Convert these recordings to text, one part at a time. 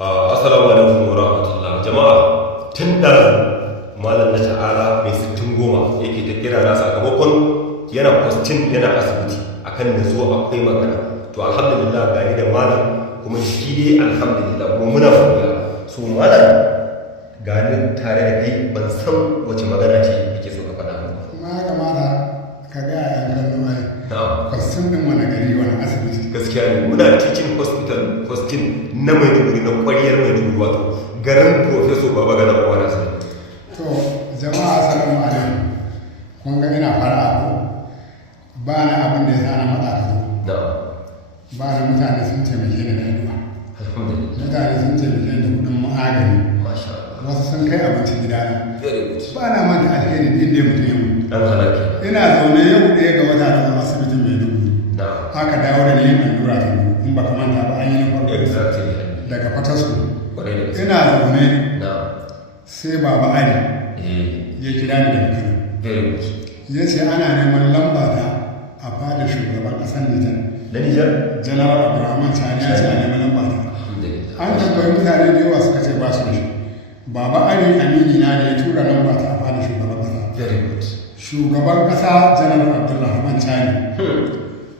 Assalamu alaikum wa rahmatullah jama'a. Tun da malam na ta'ala mai sittin goma yake ta kira na sakamakon yana kwastin yana asibiti akan da zuwa akwai magana, to alhamdulillah gani da malam kuma jiki dai alhamdulillah kuma muna godiya. So malam gani tare da kai, ban san wace magana ce kake so ka faɗa ba. Kuma ga mata ka ga yan kallo ai kwastin din wani gari wani asibiti. Gaskiya ne muna teaching hospital kwastin na Maiduguri, na kwariyar Maiduguri, wato garin Professor Baba Gana Umar Hassan. To jama'a assalamu alaikum. Kun ga ina fara abu ba na abin da ya sa na maɗa ka zo. Ba na mutane sun taimake ni da addu'a. Mutane sun taimake ni da kuɗin magani. Wasu sun kai abinci gidana. Ba na manta alheri da inda mutum ya ina zaune yau ɗaya ga wata da asibitin Maiduguri. Haka dawo da ni yin allura ta in ba ka manta ba an yi na farko. Daga Fatasku. Ina zaune sai Baba Ali ya kira ni daga Kano. Ya ce ana neman lamba ta a fada shugaban ƙasar Nijar. Na Nijar? Janar Abdulrahman Chani ya ce a neman lamba ta. An tambayi mutane da yawa suka ce ba su da shi. Baba Ali amini na da ya tura lamba ta a fada shugaban ƙasa. Shugaban ƙasa Janar Abdulrahman Chani.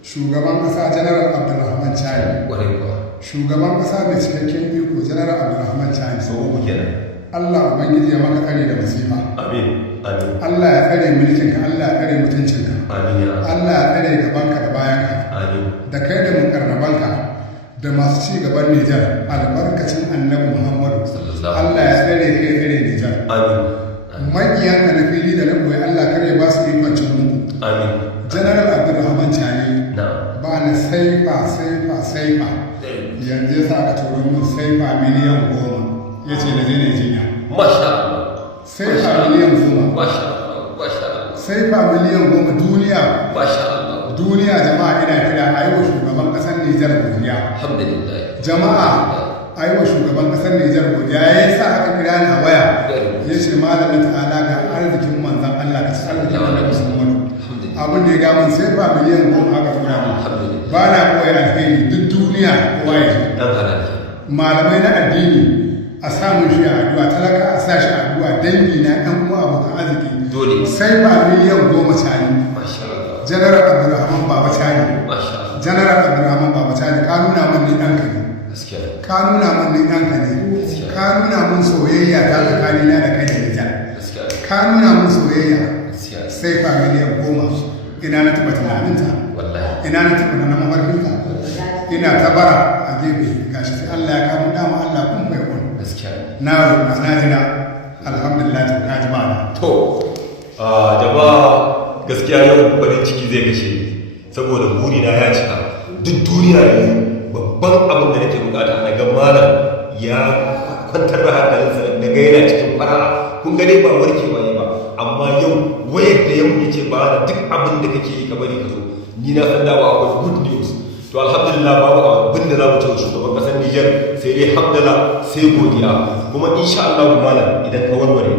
Shugaban ƙasa Janar Abdulrahman Chani. Shugaban ƙasa mai cikakken iko Janar Abdulrahman Chani. Allah Ubangiji ya maka kare da masifa. Amin. Allah ya tsare mulkinka, Allah ya tsare mutuncinka. Allah ya tsare gabanka da bayanka. Da kai da mukarrabanka da masu ci gaban Nijar albarkacin Annabi Muhammadu. Allah ya tsare kai tsare Nijar. Makiyanka na fili da na boye Allah kare ba su ikon cin muku. General Abdulrahman Chani ba na saifa. Yanzu ya sa aka turo min saifa miliyan 10. Ya ce na je ne jinya. Saifa miliyan 10. Saifa miliyan 10 duniya. Duniya jama'a ina kira a yi wa shugaban ƙasar Nijar godiya. Jama'a a yi wa shugaban ƙasar Nijar godiya. Ya sa aka kira ni a waya. Ya ce malamin ta'ala ga arzikin manzan Allah ka ci arzikin Annabi Muhammadu. Abin da ya gaman saifa miliyan 10 aka tura mu. Ba na koyi alheri duk duniya kowa ya ji. Malamai na addini a samun shi a addu'a, talaka a sa shi a addu'a, dangi na ɗan uwa abokan arziki dole sai ba miliyan 10 Chani. General Abdulrahman Baba Chani. General Abdulrahman Baba Chani ka nuna min ni ɗanka ne. Ka nuna min ni ɗanka ne. Ka nuna min soyayya ta tsakanina da kai da Nijar. Ka nuna min soyayya sai ba miliyan 10. Ina na taɓa tunaninta. Ina na taɓa na mafarkinta. Ina ta bara a gefe gashi sai Allah ya kama dama Allah kun bai kun. Na roƙa na jira alhamdulillah to ka ji ba. To jama'a gaskiya yau farin ciki zai kashe ni saboda burina ya cika. Duk duniya ne babban abin da nake bukata na ga malam ya kwantar da hankalinsa da ga yana cikin fara'a. Kun gane ba warkewa ne ba, amma yau wayar da yau yace ba da duk abin da kake yi ka bari ka zo. Ni na san dawa akwai good news. To alhamdulillah babu abin da za mu ce shugaban kasar Nijar sai dai hamdala sai godiya, kuma insha Allah malam idan ka warware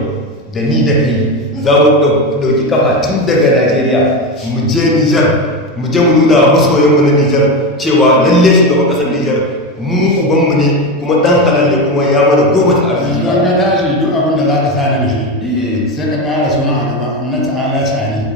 da ni da kai za mu dauki kafa tun daga Najeriya mu je Nijar, mu je mu nuna masoyan mu na Nijar cewa lalle shugaban kasar Nijar mu uban mu ne kuma dan halal ne kuma ya mana goma ta arziki. Ka tashi duk abin da za ka sa da shi sai ka ƙara suna a gaba na ta'ala Chani.